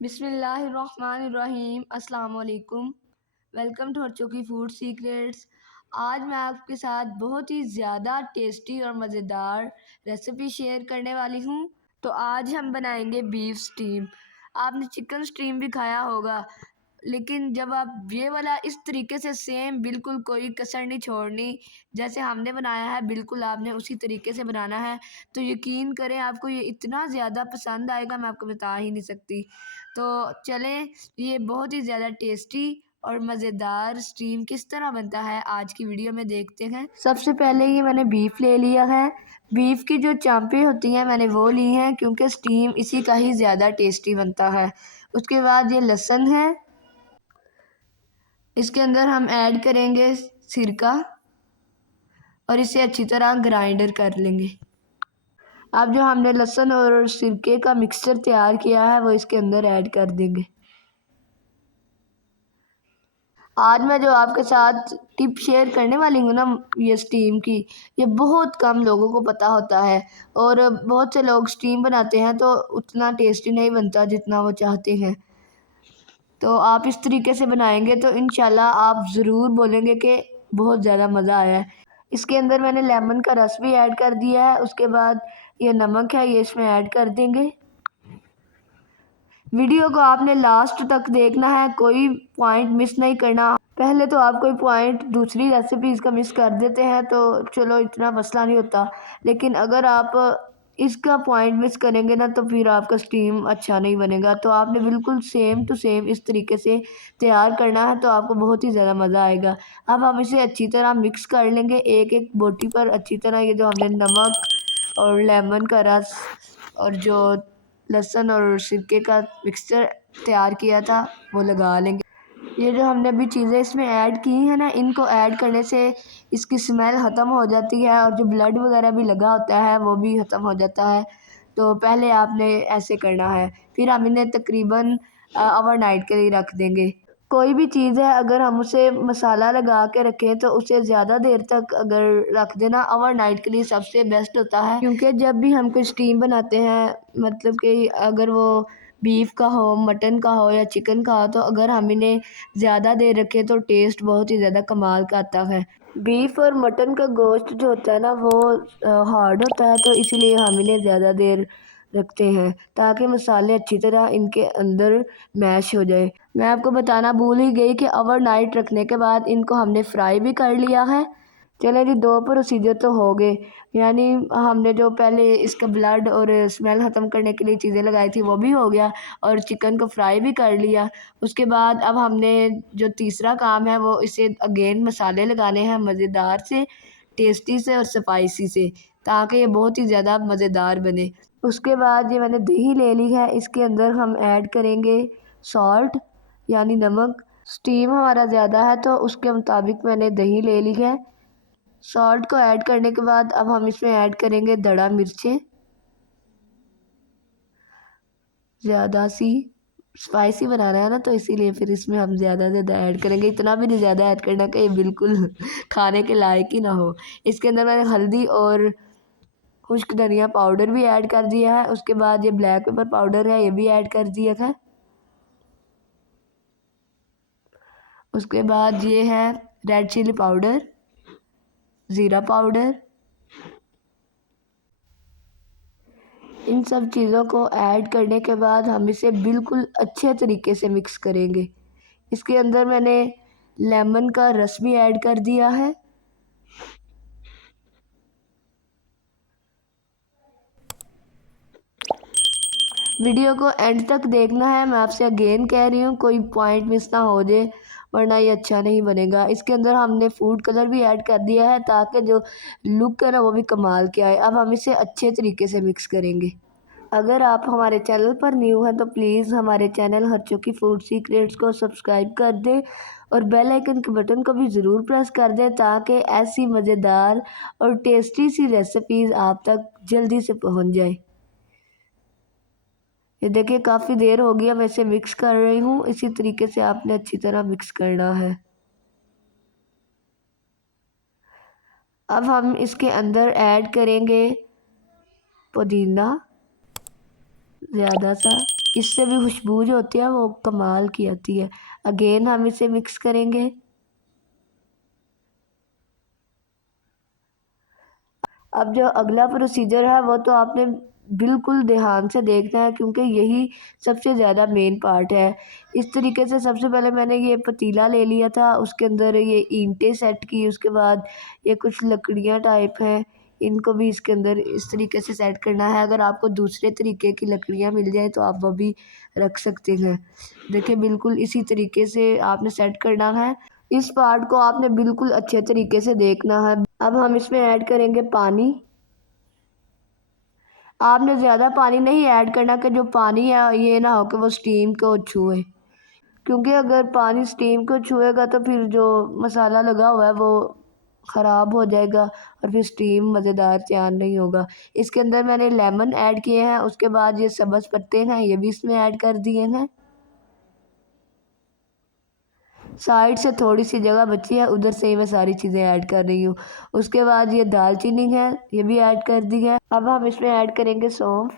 बिस्मिल्लाहिर्रहमानिर्रहीम अस्सलाम वालेकुम। Welcome to Harchoki food secrets. आज मैं आपके साथ बहुत ही ज़्यादा टेस्टी और मज़ेदार रेसिपी शेयर करने वाली हूँ। तो आज हम बनाएंगे बीफ स्टीम। आपने चिकन स्टीम भी खाया होगा, लेकिन जब आप ये वाला इस तरीके से सेम बिल्कुल कोई कसर नहीं छोड़नी, जैसे हमने बनाया है बिल्कुल आपने उसी तरीके से बनाना है, तो यकीन करें आपको ये इतना ज़्यादा पसंद आएगा, मैं आपको बता ही नहीं सकती। तो चलें, ये बहुत ही ज़्यादा टेस्टी और मज़ेदार स्टीम किस तरह बनता है आज की वीडियो में देखते हैं। सबसे पहले ये मैंने बीफ ले लिया है। बीफ की जो चांपें होती हैं मैंने वो ली हैं, क्योंकि स्टीम इसी का ही ज़्यादा टेस्टी बनता है। उसके बाद ये लहसुन है, इसके अंदर हम ऐड करेंगे सिरका और इसे अच्छी तरह ग्राइंडर कर लेंगे। अब जो हमने लहसुन और सिरके का मिक्सचर तैयार किया है वो इसके अंदर ऐड कर देंगे। आज मैं जो आपके साथ टिप शेयर करने वाली हूँ ना, ये स्टीम की, ये बहुत कम लोगों को पता होता है। और बहुत से लोग स्टीम बनाते हैं तो उतना टेस्टी नहीं बनता जितना वो चाहते हैं। तो आप इस तरीके से बनाएंगे तो इंशाल्लाह आप ज़रूर बोलेंगे कि बहुत ज़्यादा मज़ा आया है। इसके अंदर मैंने लेमन का रस भी ऐड कर दिया है। उसके बाद ये नमक है, ये इसमें ऐड कर देंगे। वीडियो को आपने लास्ट तक देखना है, कोई पॉइंट मिस नहीं करना। पहले तो आप कोई पॉइंट दूसरी रेसिपीज़ का मिस कर देते हैं तो चलो इतना मसला नहीं होता, लेकिन अगर आप इसका पॉइंट मिस करेंगे ना तो फिर आपका स्टीम अच्छा नहीं बनेगा। तो आपने बिल्कुल सेम टू सेम इस तरीके से तैयार करना है, तो आपको बहुत ही ज़्यादा मज़ा आएगा। अब हम इसे अच्छी तरह मिक्स कर लेंगे, एक एक बोटी पर अच्छी तरह। ये जो हमने नमक और लेमन का रस और जो लहसुन और सिरके का मिक्सचर तैयार किया था वो लगा लेंगे। ये जो हमने अभी चीज़ें इसमें ऐड की हैं ना, इनको ऐड करने से इसकी स्मेल ख़त्म हो जाती है और जो ब्लड वगैरह भी लगा होता है वो भी ख़त्म हो जाता है। तो पहले आपने ऐसे करना है, फिर हम इन्हें तकरीबन ओवरनाइट के लिए रख देंगे। कोई भी चीज़ है अगर हम उसे मसाला लगा के रखें तो उसे ज़्यादा देर तक अगर रख देना ओवरनाइट के लिए सबसे बेस्ट होता है, क्योंकि जब भी हम कोई स्टीम बनाते हैं, मतलब कि अगर वो बीफ का हो, मटन का हो या चिकन का हो, तो अगर हम इन्हें ज़्यादा देर रखें तो टेस्ट बहुत ही ज़्यादा कमाल का आता है। बीफ और मटन का गोश्त जो होता है ना वो हार्ड होता है, तो इसीलिए हम इन्हें ज़्यादा देर रखते हैं ताकि मसाले अच्छी तरह इनके अंदर मैश हो जाए। मैं आपको बताना भूल ही गई कि ओवरनाइट रखने के बाद इनको हमने फ्राई भी कर लिया है। चलें जी, 2 प्रोसीजर तो हो गए। यानी हमने जो पहले इसका ब्लड और स्मेल ख़त्म करने के लिए चीज़ें लगाई थी वो भी हो गया और चिकन को फ्राई भी कर लिया। उसके बाद अब हमने जो तीसरा काम है वो इसे अगेन मसाले लगाने हैं मज़ेदार से, टेस्टी से और स्पाइसी से, ताकि ये बहुत ही ज़्यादा मज़ेदार बने। उसके बाद ये मैंने दही ले ली है, इसके अंदर हम ऐड करेंगे सॉल्ट यानी नमक। स्टीम हमारा ज़्यादा है तो उसके मुताबिक मैंने दही ले ली है। सॉल्ट को ऐड करने के बाद अब हम इसमें ऐड करेंगे दड़ा मिर्चें, ज़्यादा सी स्पाइसी बनाना है ना, तो इसीलिए फिर इसमें हम ज़्यादा ज़्यादा ऐड करेंगे। इतना भी नहीं ज़्यादा ऐड करना कि ये बिल्कुल खाने के लायक ही ना हो। इसके अंदर मैंने हल्दी और खुश्क धनिया पाउडर भी ऐड कर दिया है। उसके बाद ये ब्लैक पेपर पाउडर है, ये भी ऐड कर दिया है। उसके बाद ये है रेड चिली पाउडर, ज़ीरा पाउडर। इन सब चीज़ों को ऐड करने के बाद हम इसे बिल्कुल अच्छे तरीके से मिक्स करेंगे। इसके अंदर मैंने लेमन का रस भी ऐड कर दिया है। वीडियो को एंड तक देखना है, मैं आपसे अगेन कह रही हूँ, कोई पॉइंट मिस ना हो जाए वरना ये अच्छा नहीं बनेगा। इसके अंदर हमने फूड कलर भी ऐड कर दिया है ताकि जो लुक है ना वो भी कमाल के आए। अब हम इसे अच्छे तरीके से मिक्स करेंगे। अगर आप हमारे चैनल पर न्यू हैं तो प्लीज़ हमारे चैनल हरचोकी फूड सीक्रेट्स को सब्सक्राइब कर दें और बेल आइकन के बटन को भी ज़रूर प्रेस कर दें, ताकि ऐसी मज़ेदार और टेस्टी सी रेसिपीज़ आप तक जल्दी से पहुंच जाए। ये देखिए काफ़ी देर हो गई, मैं इसे मिक्स कर रही हूँ। इसी तरीके से आपने अच्छी तरह मिक्स करना है। अब हम इसके अंदर ऐड करेंगे पुदीना ज़्यादा सा। इससे भी खुशबू जो होती है वो कमाल की आती है। अगेन हम इसे मिक्स करेंगे। अब जो अगला प्रोसीजर है वो तो आपने बिल्कुल ध्यान से देखना है, क्योंकि यही सबसे ज़्यादा मेन पार्ट है। इस तरीके से सबसे पहले मैंने ये पतीला ले लिया था, उसके अंदर ये ईंटें सेट की, उसके बाद ये कुछ लकड़ियाँ टाइप हैं, इनको भी इसके अंदर इस तरीके से सेट करना है। अगर आपको दूसरे तरीके की लकड़ियाँ मिल जाए तो आप वो भी रख सकते हैं। देखिए बिल्कुल इसी तरीके से आपने सेट करना है। इस पार्ट को आपने बिल्कुल अच्छे तरीके से देखना है। अब हम इसमें ऐड करेंगे पानी। आपने ज़्यादा पानी नहीं ऐड करना कि जो पानी है ये ना हो कि वो स्टीम को छुए, क्योंकि अगर पानी स्टीम को छुएगा तो फिर जो मसाला लगा हुआ है वो ख़राब हो जाएगा और फिर स्टीम मज़ेदार तैयार नहीं होगा। इसके अंदर मैंने लेमन ऐड किए हैं, उसके बाद ये सब्ज़ पत्ते हैं ये भी इसमें ऐड कर दिए हैं। साइड से थोड़ी सी जगह बची है, उधर से ही मैं सारी चीज़ें ऐड कर रही हूँ। उसके बाद ये दालचीनी है ये भी ऐड कर दी है। अब हम इसमें ऐड करेंगे सौंफ।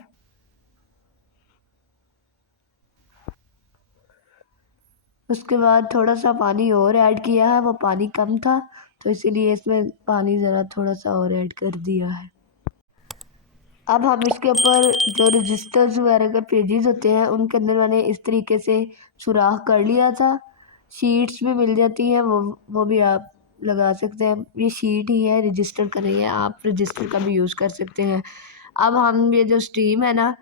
उसके बाद थोड़ा सा पानी और ऐड किया है, वो पानी कम था तो इसीलिए इसमें पानी ज़रा थोड़ा सा और ऐड कर दिया है। अब हम इसके ऊपर जो रजिस्टर्स वगैरह के पेजेस होते हैं उनके अंदर मैंने इस तरीके से सुराख कर लिया था। शीट्स भी मिल जाती हैं, वो भी आप लगा सकते हैं। ये शीट ही है, रजिस्टर का नहीं है, आप रजिस्टर का भी यूज़ कर सकते हैं। अब हम ये जो स्टीम है ना,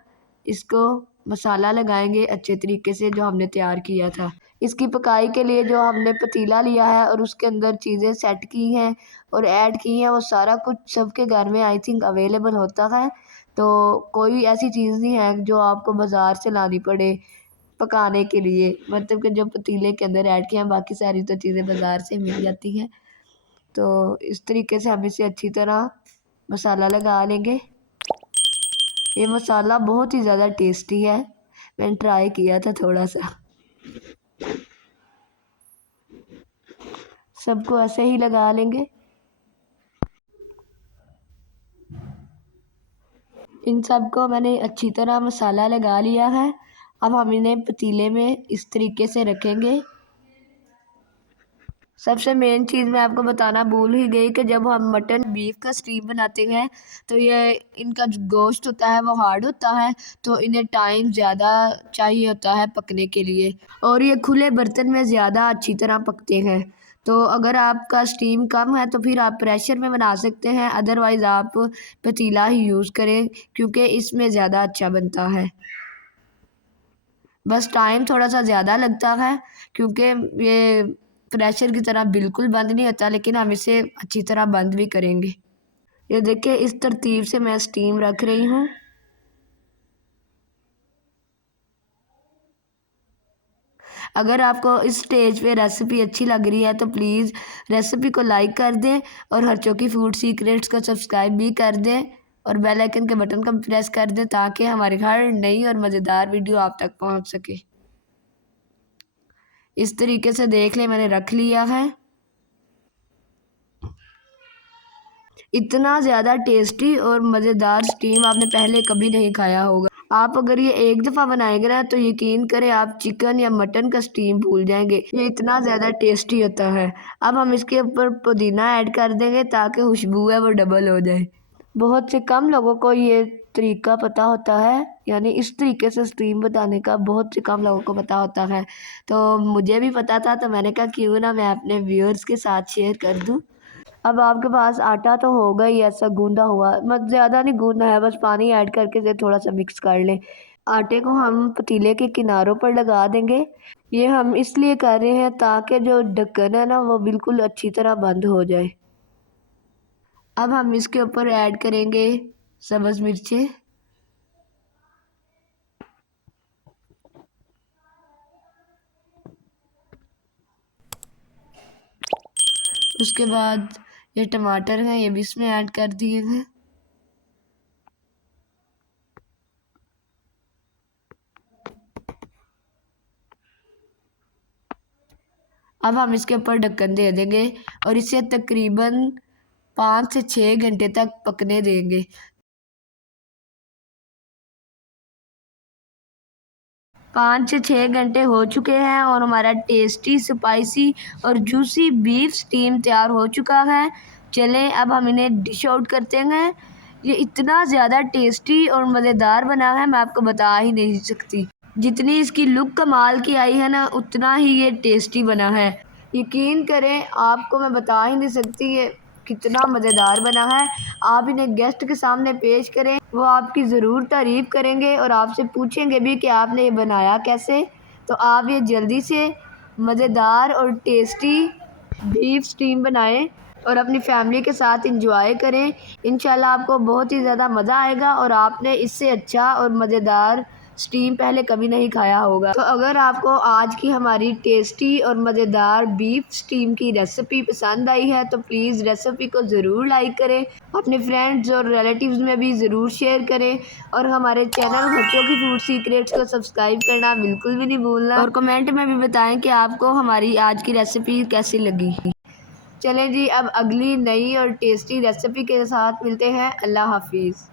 इसको मसाला लगाएंगे अच्छे तरीके से जो हमने तैयार किया था। इसकी पकाई के लिए जो हमने पतीला लिया है और उसके अंदर चीज़ें सेट की हैं और ऐड की हैं, वो सारा कुछ सबके घर में आई थिंक अवेलेबल होता है। तो कोई ऐसी चीज़ नहीं है जो आपको बाज़ार से लानी पड़े पकाने के लिए, मतलब कि जो पतीले के अंदर ऐड किया, बाकी सारी तो चीज़ें बाज़ार से मिल जाती हैं। तो इस तरीके से हम इसे अच्छी तरह मसाला लगा लेंगे। ये मसाला बहुत ही ज़्यादा टेस्टी है, मैंने ट्राई किया था थोड़ा सा। सबको ऐसे ही लगा लेंगे। इन सब को मैंने अच्छी तरह मसाला लगा लिया है। अब हम इन्हें पतीले में इस तरीके से रखेंगे। सबसे मेन चीज़ मैं आपको बताना भूल ही गई कि जब हम मटन बीफ का स्टीम बनाते हैं तो ये इनका जो गोश्त होता है वो हार्ड होता है, तो इन्हें टाइम ज़्यादा चाहिए होता है पकने के लिए, और ये खुले बर्तन में ज़्यादा अच्छी तरह पकते हैं। तो अगर आपका स्टीम कम है तो फिर आप प्रेशर में बना सकते हैं, अदरवाइज़ आप पतीला ही यूज़ करें क्योंकि इसमें ज़्यादा अच्छा बनता है। बस टाइम थोड़ा सा ज़्यादा लगता है क्योंकि ये प्रेशर की तरह बिल्कुल बंद नहीं होता, लेकिन हम इसे अच्छी तरह बंद भी करेंगे। ये देखिए इस तरतीब से मैं स्टीम रख रही हूँ। अगर आपको इस स्टेज पे रेसिपी अच्छी लग रही है तो प्लीज़ रेसिपी को लाइक कर दें और हरचोकी फूड सीक्रेट्स को सब्सक्राइब भी कर दें और बेल आइकन के बटन को प्रेस कर दें ताकि हमारी हर नई और मज़ेदार वीडियो आप तक पहुंच सके। इस तरीके से देख लें मैंने रख लिया है। इतना ज़्यादा टेस्टी और मज़ेदार स्टीम आपने पहले कभी नहीं खाया होगा। आप अगर ये एक दफ़ा बनाएंगे ना तो यकीन करें आप चिकन या मटन का स्टीम भूल जाएंगे, ये इतना ज़्यादा टेस्टी होता है। अब हम इसके ऊपर पुदीना ऐड कर देंगे ताकि खुशबू है वो डबल हो जाए। बहुत से कम लोगों को ये तरीका पता होता है, यानी इस तरीके से स्टीम बनाने का बहुत से कम लोगों को पता होता है। तो मुझे भी पता था तो मैंने कहा क्यों ना मैं अपने व्यूअर्स के साथ शेयर कर दूँ। अब आपके पास आटा तो होगा ही ऐसा गूंदा हुआ, मत ज़्यादा नहीं गूंदना है, बस पानी ऐड करके इसे थोड़ा सा मिक्स कर लें। आटे को हम पतीले के किनारों पर लगा देंगे। ये हम इसलिए कर रहे हैं ताकि जो ढक्कन है ना वो बिल्कुल अच्छी तरह बंद हो जाए। अब हम इसके ऊपर ऐड करेंगे सब्ज़ मिर्चें। उसके बाद ये टमाटर हैं ये भी इसमें ऐड कर दिए हैं। अब हम इसके ऊपर ढक्कन दे देंगे और इसे तकरीबन 5 से 6 घंटे तक पकने देंगे। 5 से 6 घंटे हो चुके हैं और हमारा टेस्टी स्पाइसी और जूसी बीफ स्टीम तैयार हो चुका है। चलें अब हम इन्हें डिश आउट करते हैं। ये इतना ज़्यादा टेस्टी और मज़ेदार बना है, मैं आपको बता ही नहीं सकती। जितनी इसकी लुक कमाल की आई है ना, उतना ही ये टेस्टी बना है। यकीन करें, आपको मैं बता ही नहीं सकती ये कितना मज़ेदार बना है। आप इन्हें गेस्ट के सामने पेश करें, वो आपकी ज़रूर तारीफ़ करेंगे और आपसे पूछेंगे भी कि आपने ये बनाया कैसे। तो आप ये जल्दी से मज़ेदार और टेस्टी बीफ स्टीम बनाएं और अपनी फैमिली के साथ इंजॉय करें। इंशाल्लाह आपको बहुत ही ज़्यादा मज़ा आएगा और आपने इससे अच्छा और मज़ेदार स्टीम पहले कभी नहीं खाया होगा। तो अगर आपको आज की हमारी टेस्टी और मज़ेदार बीफ स्टीम की रेसिपी पसंद आई है तो प्लीज़ रेसिपी को ज़रूर लाइक करें, अपने फ्रेंड्स और रिलेटिव्स में भी ज़रूर शेयर करें और हमारे चैनल बच्चों की फूड सीक्रेट्स को सब्सक्राइब करना बिल्कुल भी नहीं भूलना और कमेंट में भी बताएं कि आपको हमारी आज की रेसिपी कैसी लगी। चलें जी, अब अगली नई और टेस्टी रेसिपी के साथ मिलते हैं। अल्लाह हाफिज़।